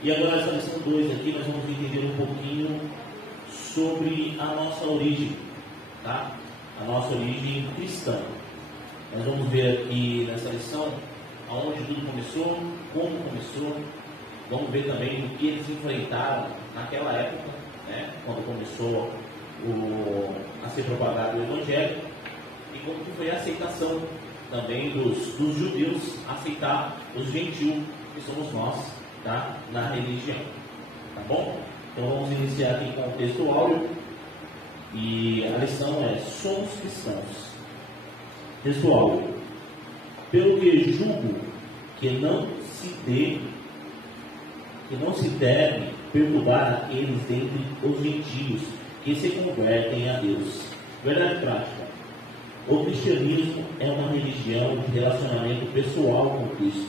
E agora nessa lição 2 aqui nós vamos entender um pouquinho sobre a nossa origem, tá? A nossa origem cristã. Nós vamos ver aqui nessa lição aonde tudo começou, como começou. Vamos ver também o que eles enfrentaram naquela época, né? Quando começou a ser propagado o Evangelho, e como que foi a aceitação também dos judeus aceitar os gentios, que somos nós, tá? Na religião, tá bom? Então vamos iniciar aqui com o texto áureo, e a lição é: somos cristãos. Texto áureo: pelo que julgo que não se deve perturbar aqueles dentre os gentios que se convertem a Deus. Verdade prática: o cristianismo é uma religião de relacionamento pessoal com Cristo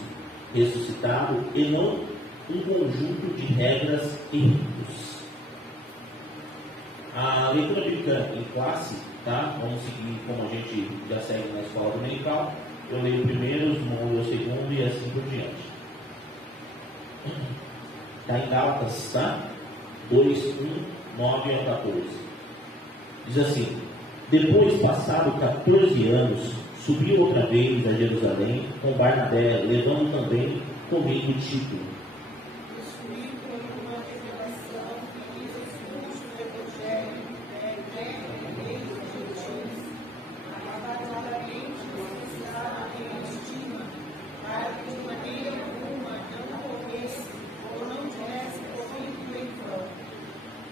ressuscitado e não um conjunto de regras e ritos. A leitura bíblica em classe, tá? Vamos seguir como a gente já segue na escola dominical. Eu leio o primeiro, os irmãos o segundo e assim por diante. Está em Gálatas, tá? 2, 1, 9 ao 14. Diz assim: depois, passado 14 anos, subiu outra vez a Jerusalém com Barnabé, levando também comigo Tito.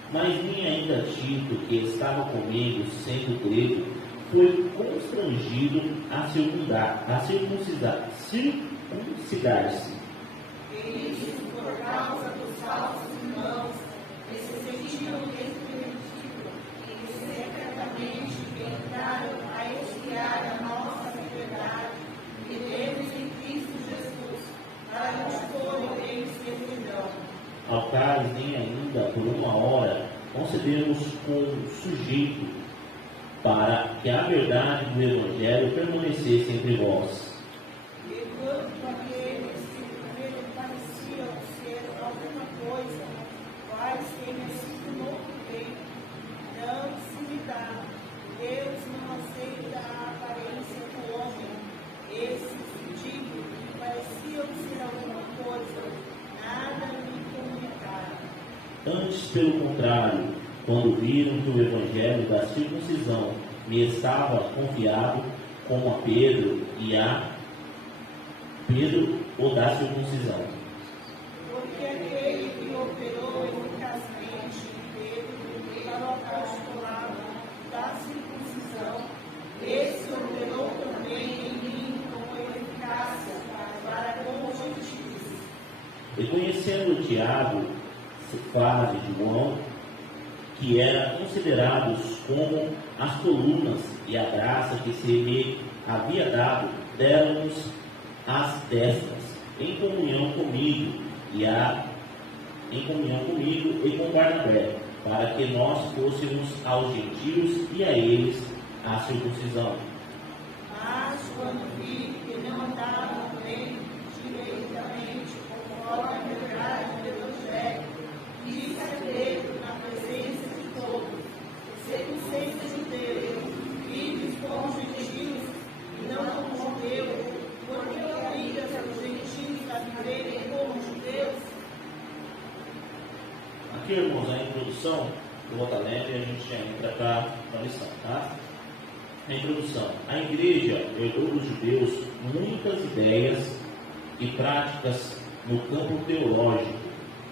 Mas nem ainda Tito, que estava comigo, sendo grego, foi constrangido a circuncidar-se. Eles, por causa dos falsos irmãos, que se sentiram desprevenidos e secretamente tentaram a expiar a nossa liberdade que temos em Cristo Jesus, para nos pôr eles servidão. Ao quais nem ainda por uma hora concedemos com sujeito, para que a verdade do Evangelho permanecesse entre vós. E quanto aqueles que primeiro pareciam ser alguma coisa, quais tenha sido novo bem, não se lhe dá. Deus não aceita a aparência do homem. Esses, digo, que pareciam ser alguma coisa, nada lhe comunicaram. Antes, pelo contrário, quando viram que o Evangelho da circuncisão me estava confiado, como a Pedro o da circuncisão. Porque aquele que operou eficazmente em Pedro para o apostolado da circuncisão, esse operou também em mim com eficácia para com os gentios. Reconhecendo Tiago, Flávio e João, que eram considerados como as colunas, e a graça que se me havia dado, deram-nos as destas, em comunhão comigo e com Barnabé, para que nós fôssemos aos gentios e a eles a circuncisão. Mas quando vi que não andavam bem direitamente conforme a verdade do Evangelho, disse a Pedro na presença de todos: sendo judeu, filhos como gentios, e não como eu, porque obrigas aos gentios a viverem como judeus. Aqui, irmãos, a introdução do Rotalente, e a gente já entra para a lição, tá? A introdução: a igreja herdou dos judeus muitas ideias e práticas no campo teológico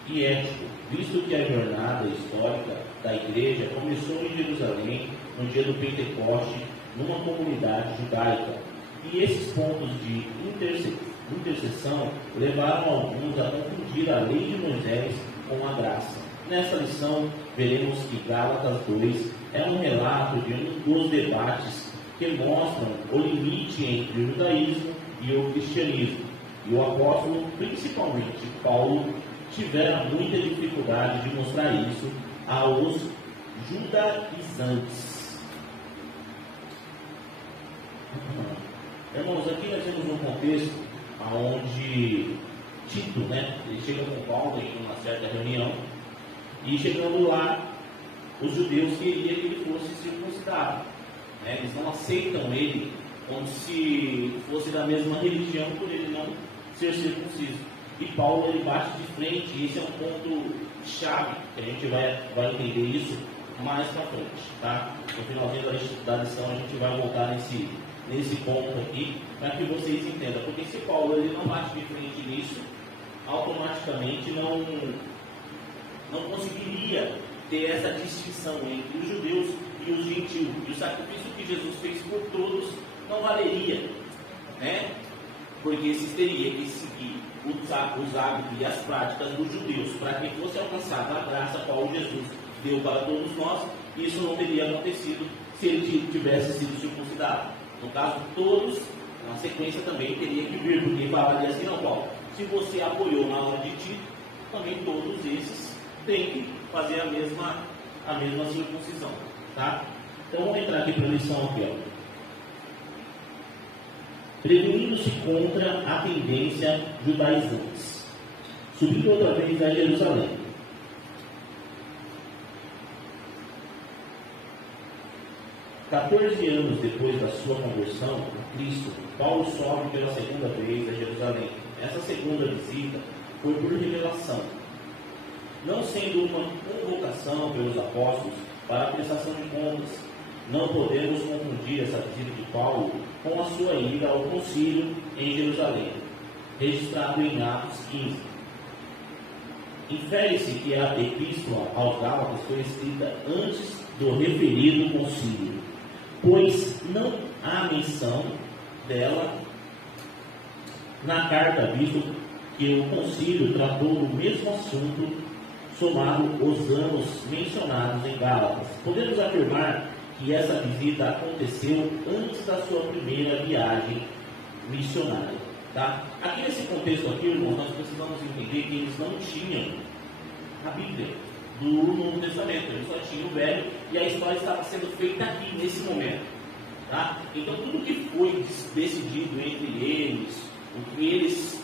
e ético, visto que a jornada histórica da igreja começou em Jerusalém no dia do Pentecoste, numa comunidade judaica, e esses pontos de interseção levaram alguns a confundir a lei de Moisés com a graça. Nessa lição, veremos que Gálatas 2 é um relato de um dos debates que mostram o limite entre o judaísmo e o cristianismo, e o apóstolo, principalmente Paulo, tivera muita dificuldade de mostrar isso aos judaizantes. Irmãos, aqui nós temos um contexto onde Tito, né? Ele chega com Paulo em uma certa reunião, e chegando lá, os judeus queriam que ele fosse circuncidado, né? Eles não aceitam ele como se fosse da mesma religião, por ele não ser circunciso. E Paulo, ele bate de frente, e esse é um ponto chave, que a gente vai entender isso mais para frente, tá? No finalzinho da lição a gente vai voltar nesse ponto aqui, para que vocês entendam, porque se Paulo ele não bate de frente nisso, automaticamente não conseguiria ter essa distinção entre os judeus e os gentios, e o sacrifício que Jesus fez por todos não valeria, né? Porque se teria que seguir os hábitos e as práticas dos judeus para que fosse alcançada a graça a qual Jesus deu para todos nós, isso não teria acontecido se ele tivesse sido circuncidado. No caso, todos, na sequência também teria que vir, porque falaria assim, não, Paulo, se você apoiou na hora de Tito, também todos esses têm que fazer a mesma circuncisão, tá? Então vamos entrar aqui para a lição aqui, ó. Prevenindo-se contra a tendência judaizante, subindo outra vez a Jerusalém. "14 anos depois da sua conversão a Cristo, Paulo sobe pela segunda vez a Jerusalém. Essa segunda visita foi por revelação, não sendo uma convocação pelos apóstolos para a prestação de contas. Não podemos confundir essa visita de Paulo com a sua ida ao concílio em Jerusalém, registrado em Atos 15. Infere-se que a epístola aos Gálatas foi escrita antes do referido concílio, pois não há menção dela na carta, visto que o concílio tratou do mesmo assunto, somado os anos mencionados em Gálatas. Podemos afirmar que essa visita aconteceu antes da sua primeira viagem missionária. Tá? Aqui nesse contexto aqui, irmãos, nós precisamos entender que eles não tinham a Bíblia do Novo Testamento, eles só tinham o Velho, e a história estava sendo feita aqui, nesse momento. Tá? Então tudo que foi decidido entre eles, o que eles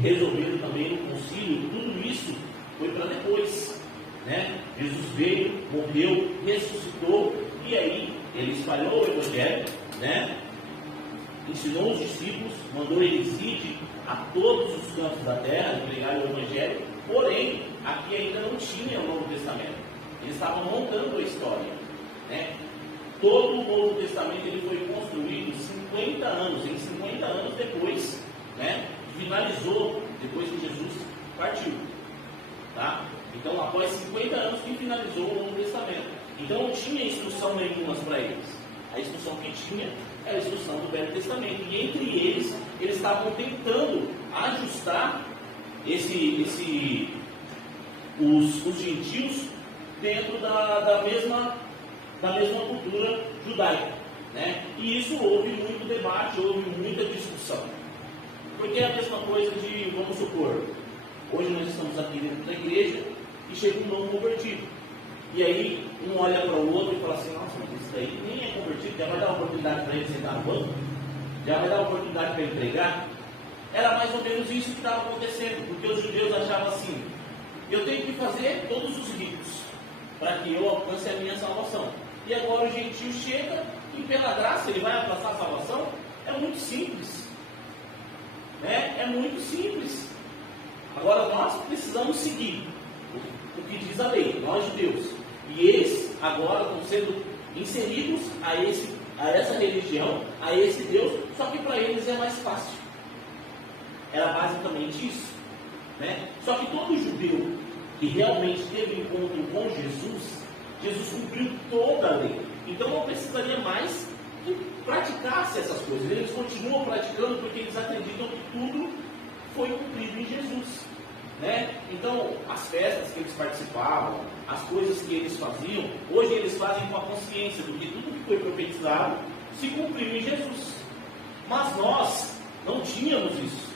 resolveram também no concílio, tudo isso foi para depois, né? Jesus veio, morreu, ressuscitou, e aí ele espalhou o Evangelho, né? Ensinou os discípulos, mandou eles ir a todos os cantos da terra, pregar o Evangelho, porém, aqui ainda não tinha o Novo Testamento, eles estavam montando a história, né? Todo o Novo Testamento ele foi construído 50 anos, em 50 anos depois, né? Finalizou depois que Jesus partiu, tá? Então, após 50 anos que finalizou o Novo Testamento. Então, não tinha instrução nenhuma para eles. A instrução que tinha era a instrução do Velho Testamento. E entre eles estavam tentando ajustar os gentios dentro da mesma cultura judaica, né? E isso houve muito debate, houve muita discussão. Porque é a mesma coisa de, vamos supor, hoje nós estamos aqui dentro da igreja e chega um novo convertido. E aí um olha para o outro e fala assim, nossa, mas isso daí nem é convertido, já vai dar oportunidade para ele sentar no banco? Já vai dar oportunidade para ele pregar? Era mais ou menos isso que estava acontecendo, porque os judeus achavam assim, eu tenho que fazer todos os ritos para que eu alcance a minha salvação. E agora o gentio chega e pela graça ele vai alcançar a salvação? É muito simples. Né? É muito simples. Agora nós precisamos seguir o que diz a lei, nós judeus. E eles agora estão sendo inseridos a essa religião, a esse Deus, só que para eles é mais fácil. Era basicamente isso. Né? Só que todo judeu que realmente teve encontro com Jesus, Jesus cumpriu toda a lei. Então não precisaria mais que praticasse essas coisas. Eles continuam praticando porque eles acreditam que tudo foi cumprido em Jesus. Né? Então, as festas que eles participavam, as coisas que eles faziam, hoje eles fazem com a consciência do que tudo que foi profetizado se cumpriu em Jesus. Mas nós não tínhamos isso.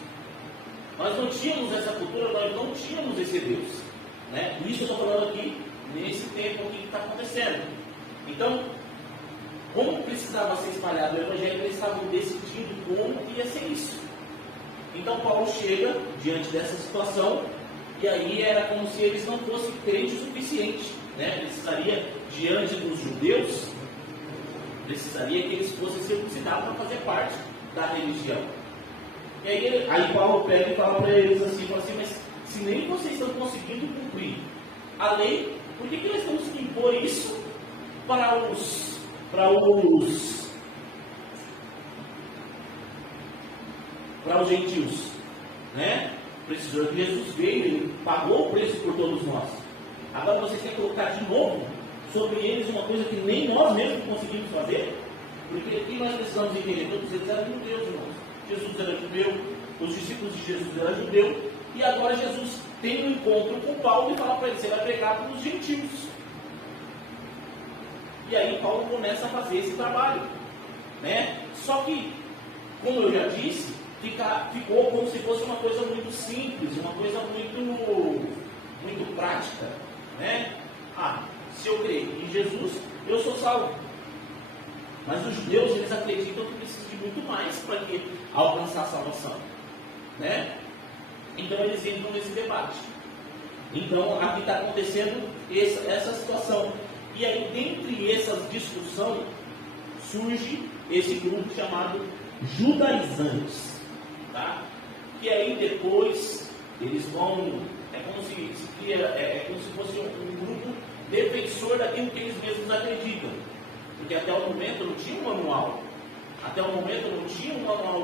Nós não tínhamos essa cultura, nós não tínhamos esse Deus. Né? Isso eu estou falando aqui, nesse tempo o que está acontecendo. Então, como precisava ser espalhado o Evangelho, eles estavam decidindo como ia ser isso. Então Paulo chega diante dessa situação, e aí era como se eles não fossem crentes o suficiente, né? Precisaria, diante dos judeus, precisaria que eles fossem circuncidados para fazer parte da religião. E aí Paulo pega e fala para eles assim, mas se nem vocês estão conseguindo cumprir a lei, por que nós temos que impor isso para os gentios, né? Precisou que Jesus veio, ele pagou o preço por todos nós. Agora vocês querem colocar de novo sobre eles uma coisa que nem nós mesmos conseguimos fazer? Porque o que nós precisamos entender? Todos eles eram judeus, irmãos. Jesus era judeu, os discípulos de Jesus eram judeus, e agora Jesus tem um encontro com Paulo e fala para ele: você vai pregar para os gentios. E aí Paulo começa a fazer esse trabalho, né? Só que, como eu já disse, ficou como se fosse uma coisa muito simples, uma coisa muito prática, né? Se eu creio em Jesus, eu sou salvo. Mas os judeus, eles acreditam que precisa de muito mais para alcançar a salvação, né? Então eles entram nesse debate. Então aqui está acontecendo essa situação. E aí, dentre essas discussões, surge esse grupo chamado judaizantes, tá? E aí depois eles vão, é como se fosse um grupo defensor daquilo que eles mesmos acreditam, porque até o momento não tinha um manual,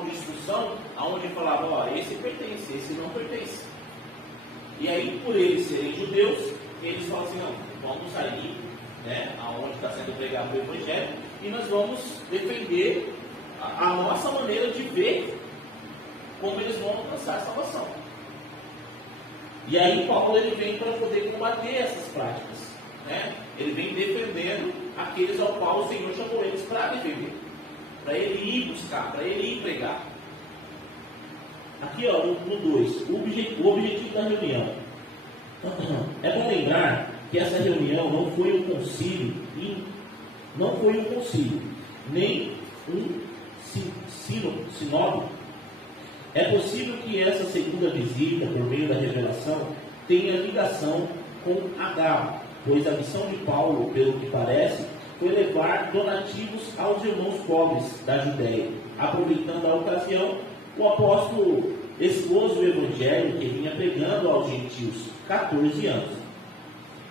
de instrução onde falava: ó, esse pertence, esse não pertence. E aí, por eles serem judeus, eles falam assim: não, vamos sair, né, aonde está sendo pregado o Evangelho, e nós vamos defender a nossa maneira de ver como eles vão alcançar a salvação. E aí Paulo ele vem para poder combater essas práticas, né? Ele vem defendendo aqueles ao qual o Senhor chamou eles para defender, para ele ir buscar, para ele ir pregar. Aqui, ó, no 2, o objetivo da reunião. É bom lembrar que essa reunião não foi um concílio, nem um sinódio. É possível que essa segunda visita, por meio da revelação, tenha ligação com Agabo, pois a missão de Paulo, pelo que parece, foi levar donativos aos irmãos pobres da Judéia. Aproveitando a ocasião, o apóstolo expôs o evangelho que vinha pregando aos gentios, 14 anos.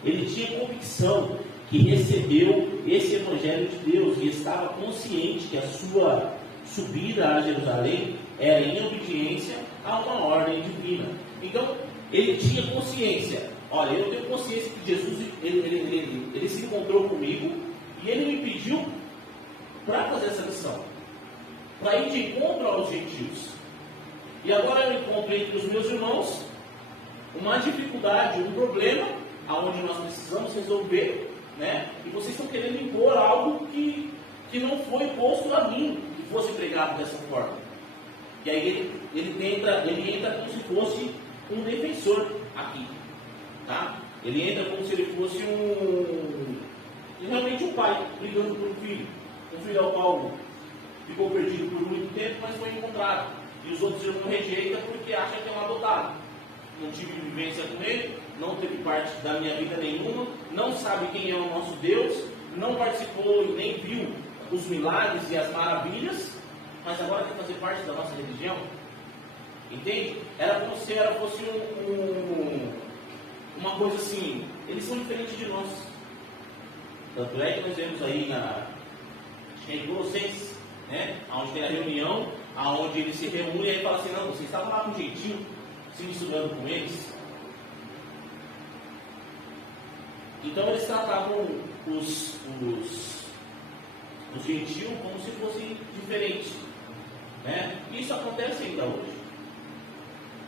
Ele tinha convicção que recebeu esse evangelho de Deus e estava consciente que a sua subida a Jerusalém era em obediência a uma ordem divina. Então, ele tinha consciência: olha, eu tenho consciência que Jesus ele se encontrou comigo e ele me pediu para fazer essa missão, para ir de encontro aos gentios. E agora eu encontro entre os meus irmãos uma dificuldade, um problema, aonde nós precisamos resolver, né? E vocês estão querendo impor algo que não foi posto a mim, que fosse pregado dessa forma. E aí ele entra como se fosse um defensor aqui, tá? Ele entra como se ele fosse realmente um pai brigando por um filho ao qual ficou perdido por muito tempo, mas foi encontrado. E os outros irmãos rejeitam porque acham que é um adotado. Não tive vivência com ele, não teve parte da minha vida nenhuma, não sabe quem é o nosso Deus, não participou e nem viu os milagres e as maravilhas, mas agora quer fazer parte da nossa religião. Entende? Era como se fosse uma coisa assim: eles são diferentes de nós. Tanto é que nós vemos aí em Colossenses, né, onde tem a reunião, onde eles se reúnem e aí fala assim: não, vocês estavam lá com um jeitinho, se misturando com eles. Então eles tratavam os gentios como se fossem diferentes, né? Isso acontece ainda hoje.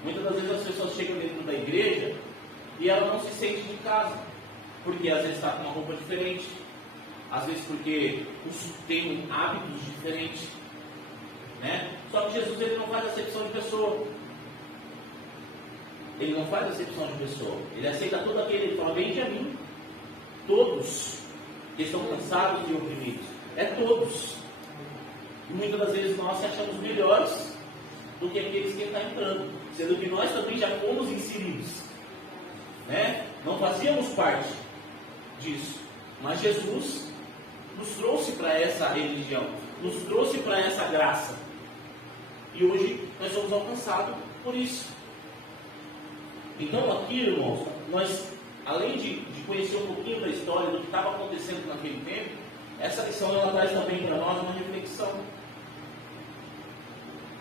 Muitas das vezes as pessoas chegam dentro da igreja e ela não se sente de casa, porque às vezes está com uma roupa diferente, às vezes porque tem hábitos diferentes, né? Só que Jesus ele não faz acepção de pessoa. Ele não faz acepção de pessoa. Ele aceita todo aquele. Ele fala: vem de a mim, todos que estão cansados e oprimidos. É todos. E muitas das vezes nós se achamos melhores do que aqueles que estão entrando, sendo que nós também já fomos inseridos, né? Não fazíamos parte disso, mas Jesus nos trouxe para essa religião, nos trouxe para essa graça, e hoje nós somos alcançados por isso. Então aqui, irmãos, nós, além de conhecer um pouquinho da história do que estava acontecendo naquele tempo, essa lição ela traz também para nós uma reflexão,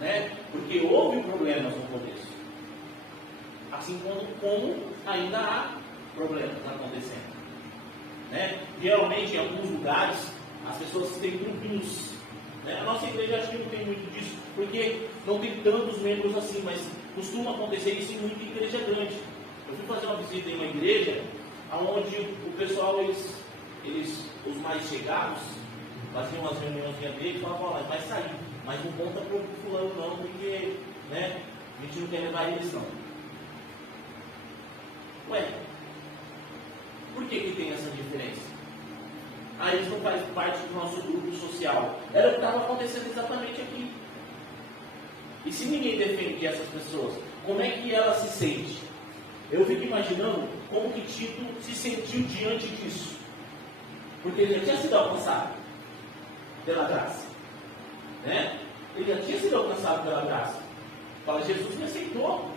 né? Porque houve problemas no começo, assim como ainda há problemas acontecendo, né? Geralmente em alguns lugares as pessoas têm grupinhos, né? A nossa igreja acho que não tem muito disso, porque não tem tantos membros assim, mas costuma acontecer isso em muita igreja grande. Eu fui fazer uma visita em uma igreja onde o pessoal, os mais chegados, faziam umas reuniões dele e falavam: olha, vai sair, mas não conta para o fulano não, porque, né, a gente não quer levar eles não. Ué, por que tem essa diferença? Eles não fazem parte do nosso grupo social. Era o que estava acontecendo exatamente aqui. E se ninguém defende essas pessoas, como é que ela se sente? Eu fico imaginando como que Tito se sentiu diante disso. Porque ele já tinha sido alcançado pela graça, né? Ele já tinha sido alcançado pela graça. Fala: Jesus me aceitou.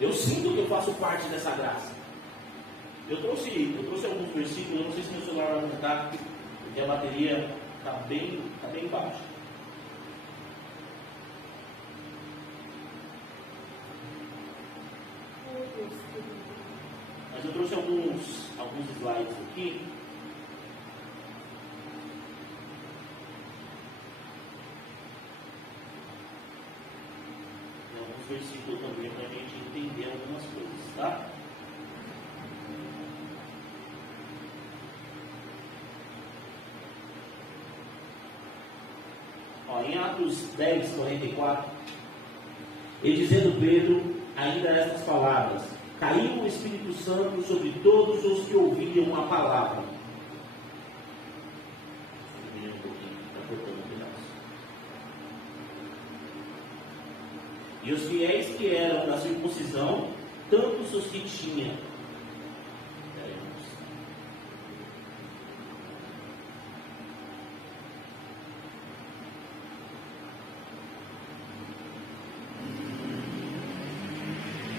Eu sinto que eu faço parte dessa graça. Eu trouxe alguns versículos. Eu não sei se meu celular vai aumentar, porque a bateria está bem baixa. Mas eu trouxe alguns slides aqui. E alguns versículos também para a gente entender algumas coisas, tá? Em Atos 10, 44, e dizendo Pedro ainda estas palavras: caiu o Espírito Santo sobre todos os que ouviam a palavra. E os fiéis que eram da circuncisão, tantos os que tinham.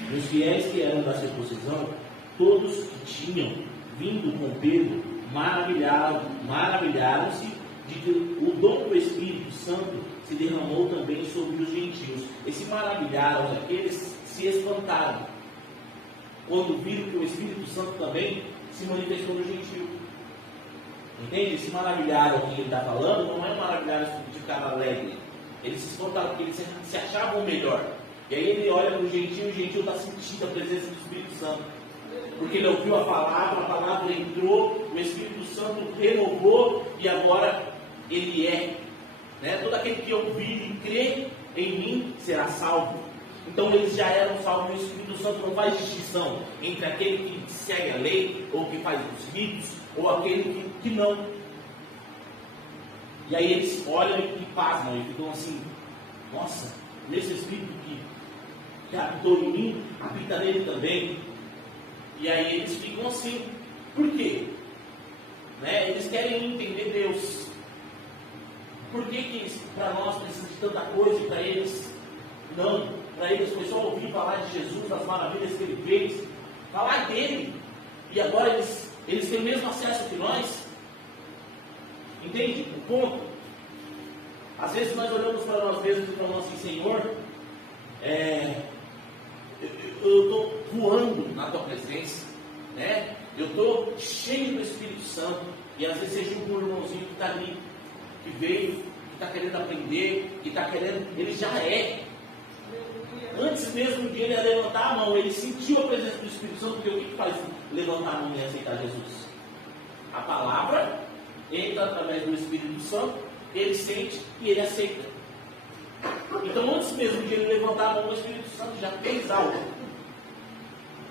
E os fiéis que eram da circuncisão, todos que tinham vindo com Pedro, maravilharam-se de que o dom do Espírito Santo se derramou também sobre os gentios. Esse maravilharam, aqueles se espantaram quando viram que o Espírito Santo também se manifestou no gentio. Entende? Esse maravilharam que ele está falando não é maravilharam de ficar alegre. Eles se espantaram porque eles se achavam melhor. E aí ele olha para o gentio e o gentio está sentindo a presença do Espírito Santo. Porque ele ouviu a palavra entrou, o Espírito Santo renovou e agora ele é. Né? Todo aquele que ouvir e crer em mim será salvo. Então eles já eram salvos e o Espírito Santo não faz distinção entre aquele que segue a lei, ou que faz os ritos, ou aquele que não. E aí eles olham e pasmam e ficam assim: nossa, nesse Espírito que habitou em mim, habita nele também. E aí eles ficam assim. Por quê? Né? Eles querem entender Deus. Por que para nós precisa de tanta coisa e para eles não? Para eles foi só ouvir falar de Jesus, das maravilhas que ele fez, falar dele. E agora eles têm o mesmo acesso que nós. Entende o ponto? Às vezes nós olhamos para nós mesmos e falamos assim: Senhor, eu estou voando na tua presença, né? Eu estou cheio do Espírito Santo. E às vezes você junta um irmãozinho que está ali, que veio, que está querendo aprender, que está querendo, ele já é. Antes mesmo de ele levantar a mão, ele sentiu a presença do Espírito Santo. Porque o que faz levantar a mão e aceitar Jesus? A palavra entra através do Espírito Santo, ele sente e ele aceita. Então antes mesmo de ele levantar a mão, o Espírito Santo já fez algo,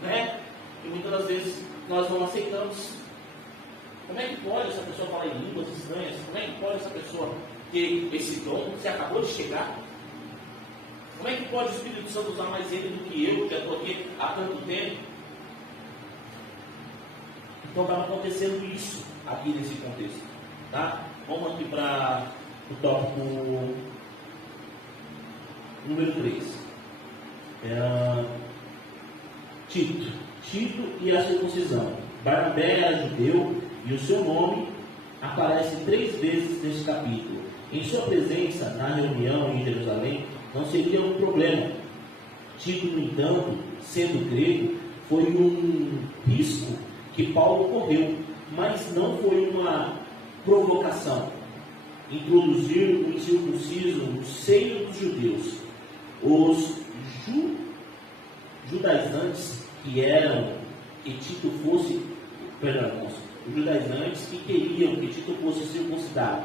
né? E muitas das vezes nós não aceitamos. Como é que pode essa pessoa falar em línguas estranhas? Como é que pode essa pessoa ter esse dom? Você acabou de chegar. Como é que pode o Espírito Santo usar mais ele do que eu, que estou aqui há tanto tempo? Então estava acontecendo isso aqui nesse contexto. Tá? Vamos aqui para o tópico número 3. Tito e a circuncisão. Barnabé era judeu e o seu nome aparece 3 vezes neste capítulo. Em sua presença na reunião em Jerusalém não seria um problema. Tito, no entanto, sendo grego, foi um risco que Paulo correu, mas não foi uma provocação. Introduzir o incircunciso no seio dos judeus. Os judaizantes os judaizantes que queriam que Tito fosse circuncidado.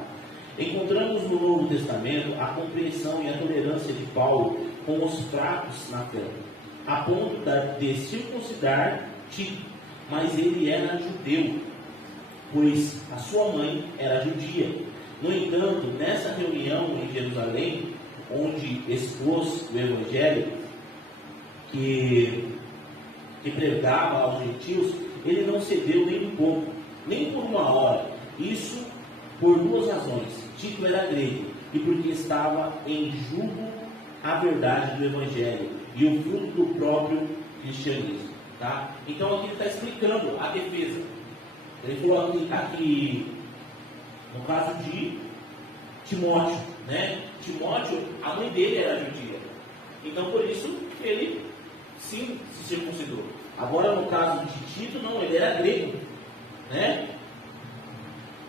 Encontramos no Novo Testamento a compreensão e a tolerância de Paulo com os fracos na fé, a ponto de circuncidar Tito, mas ele era judeu, pois a sua mãe era judia. No entanto, nessa reunião em Jerusalém, onde expôs o Evangelho que pregava aos gentios, ele não cedeu nem um pouco, nem por uma hora. Isso por 2 razões. Tito era grego e porque estava em julgo a verdade do Evangelho e o fruto do próprio cristianismo. Tá? Então aqui ele está explicando a defesa. Ele falou aqui no caso de Timóteo, né? Timóteo, a mãe dele era judia. Então por isso ele sim se circuncidou. Agora no caso de Tito, não, ele era grego, né?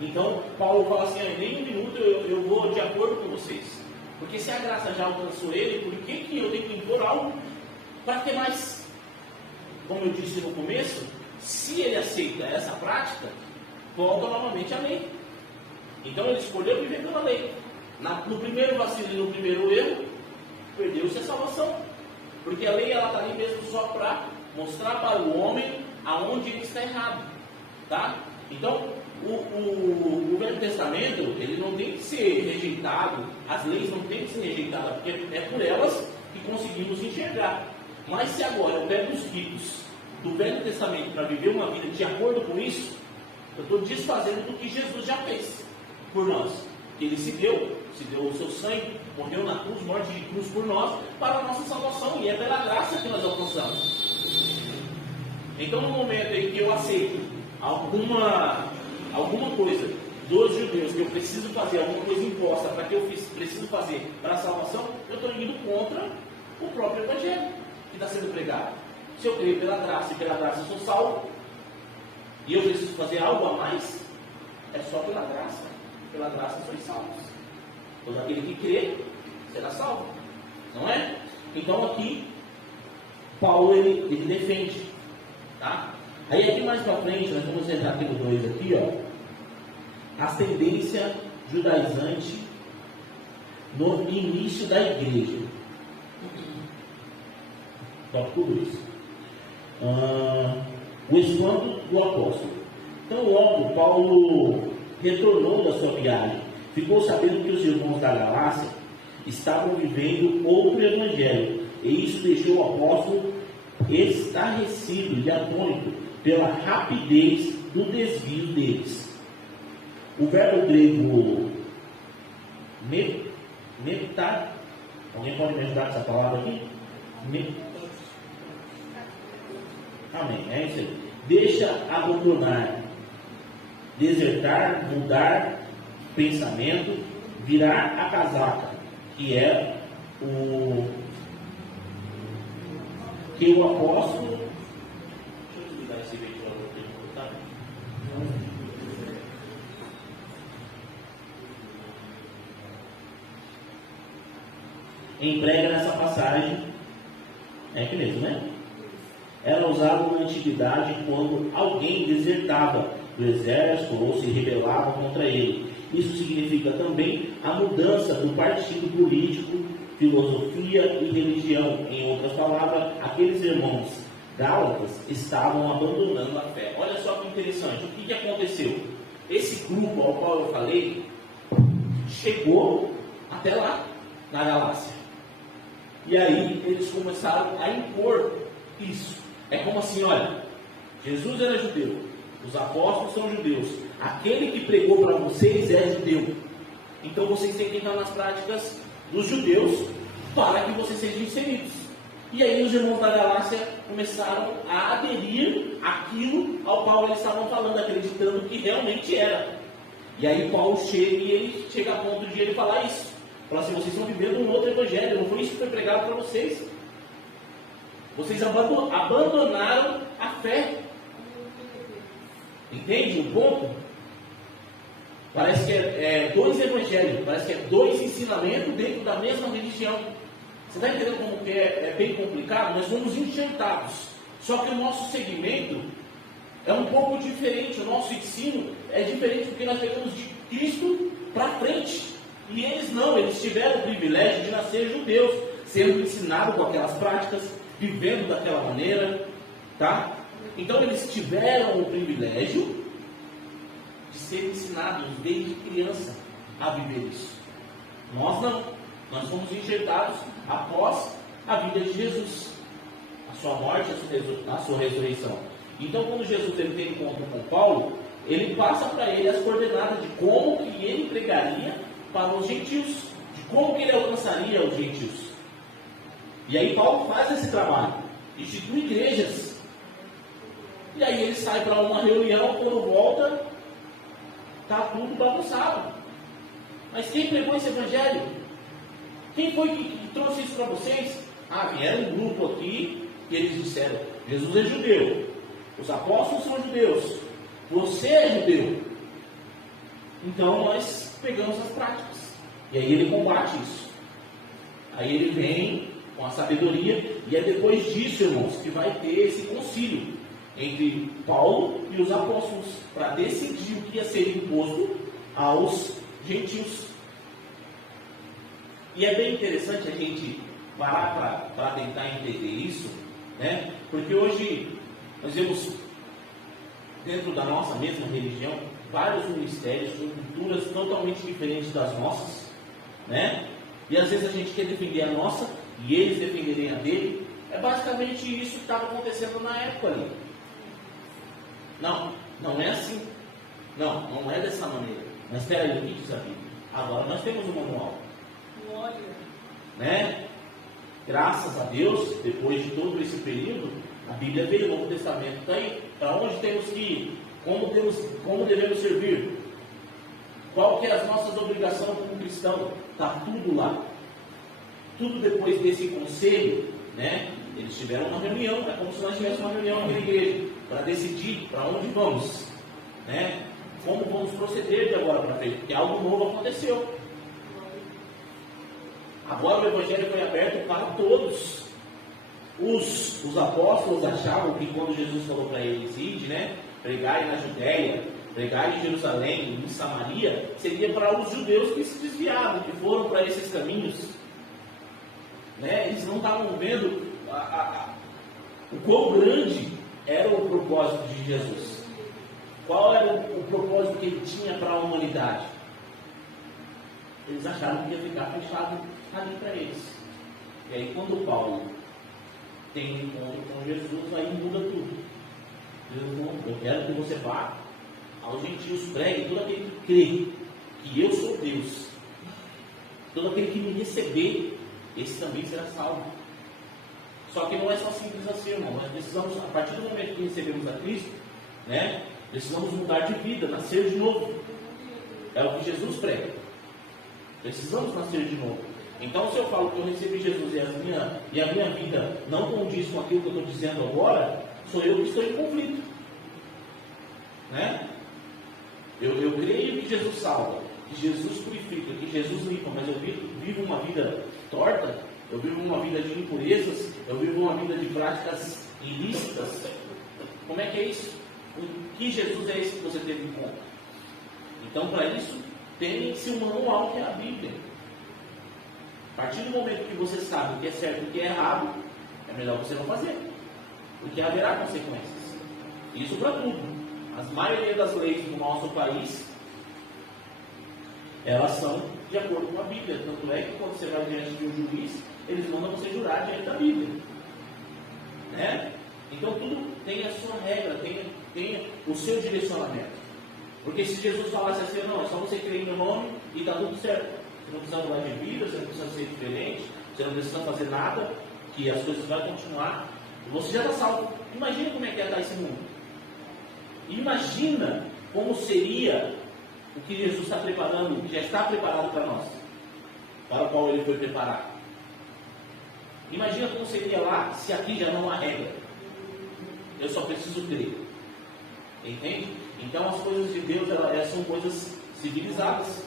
Então Paulo fala assim, nem um minuto eu vou de acordo com vocês. Porque se a graça já alcançou ele, por que eu tenho que impor algo para ter mais? Como eu disse no começo, se ele aceita essa prática, volta novamente à lei. Então ele escolheu viver pela lei. No primeiro vacilo e no primeiro erro, perdeu-se a salvação. Porque a lei está ali mesmo só para mostrar para o homem aonde ele está errado. Tá? Então, o Velho Testamento, ele não tem que ser rejeitado, as leis não têm que ser rejeitadas, porque é por elas que conseguimos enxergar. Mas se agora eu pego os ritos do Velho Testamento para viver uma vida de acordo com isso, eu estou desfazendo do que Jesus já fez por nós. Ele se deu o seu sangue, morreu na cruz, morte de cruz por nós, para a nossa salvação, e é pela graça que nós alcançamos. Então, no momento em que eu aceito alguma coisa dos judeus, que eu preciso fazer, alguma coisa imposta para que eu preciso fazer para a salvação, eu estou indo contra o próprio Evangelho que está sendo pregado. Se eu creio pela graça e pela graça eu sou salvo, e eu preciso fazer algo a mais, é só pela graça. Pela graça sois salvos. Todo aquele que crê será salvo, não é? Então aqui Paulo ele defende, tá? Aí aqui mais para frente nós vamos entrar aqui no 2 aqui, ó, ascendência judaizante no início da igreja. Tópico 2. O espanto do apóstolo. Então logo Paulo retornou da sua viagem, ficou sabendo que os irmãos da Galácia estavam vivendo outro evangelho, e isso deixou o apóstolo estarrecido e atônito pela rapidez do desvio deles. O verbo grego metar, alguém pode me ajudar com essa palavra aqui? Amém, é isso aí. Deixa abandonar, desertar, mudar pensamento, virar a casaca, que é o apóstolo. Deixa eu desligar esse ventilador aqui, tá? Emprega nessa passagem, é aqui mesmo, né? Era usado na antiguidade quando alguém desertava do exército ou se rebelava contra ele. Isso significa também a mudança do partido político, filosofia e religião. Em outras palavras, aqueles irmãos gálatas estavam abandonando a fé. Olha só que interessante, o que aconteceu? Esse grupo ao qual eu falei chegou até lá, na Galácia. E aí eles começaram a impor isso. É como assim, olha, Jesus era judeu, os apóstolos são judeus, aquele que pregou para vocês é judeu. Então vocês têm que entrar nas práticas dos judeus para que vocês sejam inseridos. E aí os irmãos da Galácia começaram a aderir àquilo ao qual eles estavam falando, acreditando que realmente era. E aí Paulo chega e ele chega a ponto de ele falar isso. Falar assim, vocês estão vivendo um outro evangelho, não foi isso que foi pregado para vocês. Vocês abandonaram a fé. Entende o ponto? Parece que é dois evangelhos, parece que é dois ensinamentos dentro da mesma religião. Você está entendendo como que é bem complicado? Nós fomos enxertados. Só que o nosso segmento é um pouco diferente. O nosso ensino é diferente porque nós pegamos de Cristo para frente. E eles não, eles tiveram o privilégio de nascer judeus, sendo ensinados com aquelas práticas, vivendo daquela maneira, tá? Então eles tiveram o privilégio de ser ensinados desde criança a viver isso. Nós não. Nós fomos enxertados após a vida de Jesus, a sua morte, a sua ressurreição. Então, quando Jesus ele tem encontro com Paulo, ele passa para ele as coordenadas de como que ele pregaria para os gentios, de como que ele alcançaria os gentios. E aí Paulo faz esse trabalho, institui igrejas. E aí ele sai para uma reunião, quando volta, está tudo bagunçado. Mas quem pregou esse evangelho? Quem foi que trouxe isso para vocês? Vieram um grupo aqui e eles disseram, Jesus é judeu, os apóstolos são judeus, você é judeu. Então nós pegamos as práticas. E aí ele combate isso. Aí ele vem com a sabedoria, e é depois disso, irmãos, que vai ter esse concílio entre Paulo e os apóstolos, para decidir o que ia ser imposto aos gentios. E é bem interessante a gente parar para tentar entender isso, né? Porque hoje nós vemos, dentro da nossa mesma religião, vários ministérios com culturas totalmente diferentes das nossas, né? E às vezes a gente quer defender a nossa e eles defenderem a dele. É basicamente isso que estava acontecendo na época ali. Não, não é assim. Não é dessa maneira. Mas espera aí, o que diz a Bíblia? Agora nós temos um manual. Glória. Né? Graças a Deus, depois de todo esse período, a Bíblia veio, o Novo Testamento está aí. Para onde temos que ir? Como devemos servir? Qual que é as nossas obrigações como cristão? Está tudo lá. Tudo depois desse conselho, né? Eles tiveram uma reunião, é como se nós tivéssemos uma reunião na igreja, para decidir para onde vamos, né? Como vamos proceder de agora para frente, porque algo novo aconteceu. Agora o Evangelho foi aberto para todos. Os apóstolos achavam que quando Jesus falou para eles, ide, né? Pregai na Judéia, pregai em Jerusalém, em Samaria, seria para os judeus que se desviavam, que foram para esses caminhos. Né? Eles não estavam vendo o quão grande era o propósito de Jesus. Qual era o propósito que ele tinha para a humanidade? Eles acharam que ia ficar fechado ali para eles. E aí quando Paulo tem um encontro com Jesus, aí muda tudo. Jesus não, eu quero que você vá aos gentios, pregue todo aquele que crê que eu sou Deus. Todo aquele que me receber, esse também será salvo. Só que não é só simples assim, irmão. Nós precisamos, a partir do momento que recebemos a Cristo, né, precisamos mudar de vida, nascer de novo. É o que Jesus prega. Precisamos nascer de novo. Então, se eu falo que eu recebi Jesus e a minha vida não condiz com aquilo que eu estou dizendo agora, sou eu que estou em conflito. Né? Eu creio que Jesus salva, que Jesus purifica, que Jesus limpa, mas eu vivo uma vida torta, eu vivo uma vida de impurezas, eu vivo uma vida de práticas ilícitas. Como é que é isso? O que Jesus é esse que você teve em conta? Então, para isso, tem-se um manual que é a Bíblia. A partir do momento que você sabe o que é certo e o que é errado, é melhor você não fazer, porque haverá consequências. Isso para tudo. A maioria das leis do nosso país, elas são de acordo com a Bíblia. Tanto é que quando você vai diante de um juiz, eles mandam você jurar diante da Bíblia. Né? Então tudo tem a sua regra, tem o seu direcionamento. Porque se Jesus falasse assim, não, é só você crer em meu nome e está tudo certo. Você não precisa mudar de vida, você não precisa ser diferente, você não precisa fazer nada, que as coisas vão continuar. Você já está salvo. Imagina como é que está esse mundo. Imagina como seria o que Jesus está preparando, o que já está preparado para nós, para o qual ele foi preparado. Imagina como seria lá se aqui já não há regra. Eu só preciso crer. Entende? Então as coisas de Deus elas são coisas civilizadas,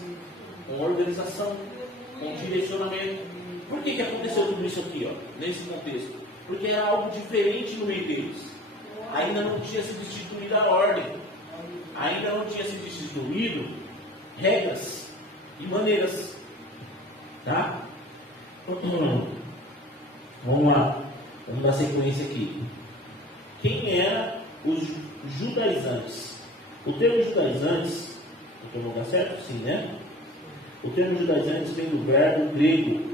com organização, com direcionamento. Por que aconteceu tudo isso aqui, nesse contexto? Porque era algo diferente no meio deles. Ainda não tinha sido instituída a ordem, ainda não tinha sido instituído regras e maneiras. Tá? Vamos lá, vamos dar sequência aqui. Quem eram os judaizantes? O termo judaizantes, estou no lugar certo? Sim, né? O termo judaizantes vem do verbo grego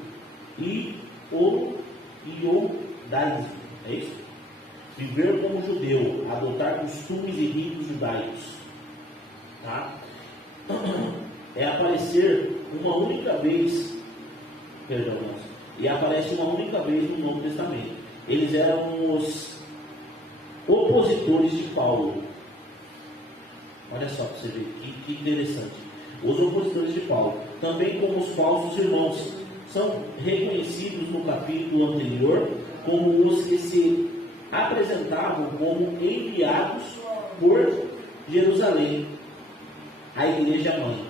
iodaismo, é isso? Viver como judeu, adotar costumes e ritos judaicos. Tá? É aparecer uma única vez, e aparece uma única vez no Novo Testamento. Eles eram os opositores de Paulo. Olha só para você ver, que interessante. Os opositores de Paulo, também como os falsos irmãos, são reconhecidos no capítulo anterior como os que se apresentavam como enviados por Jerusalém, a igreja mãe.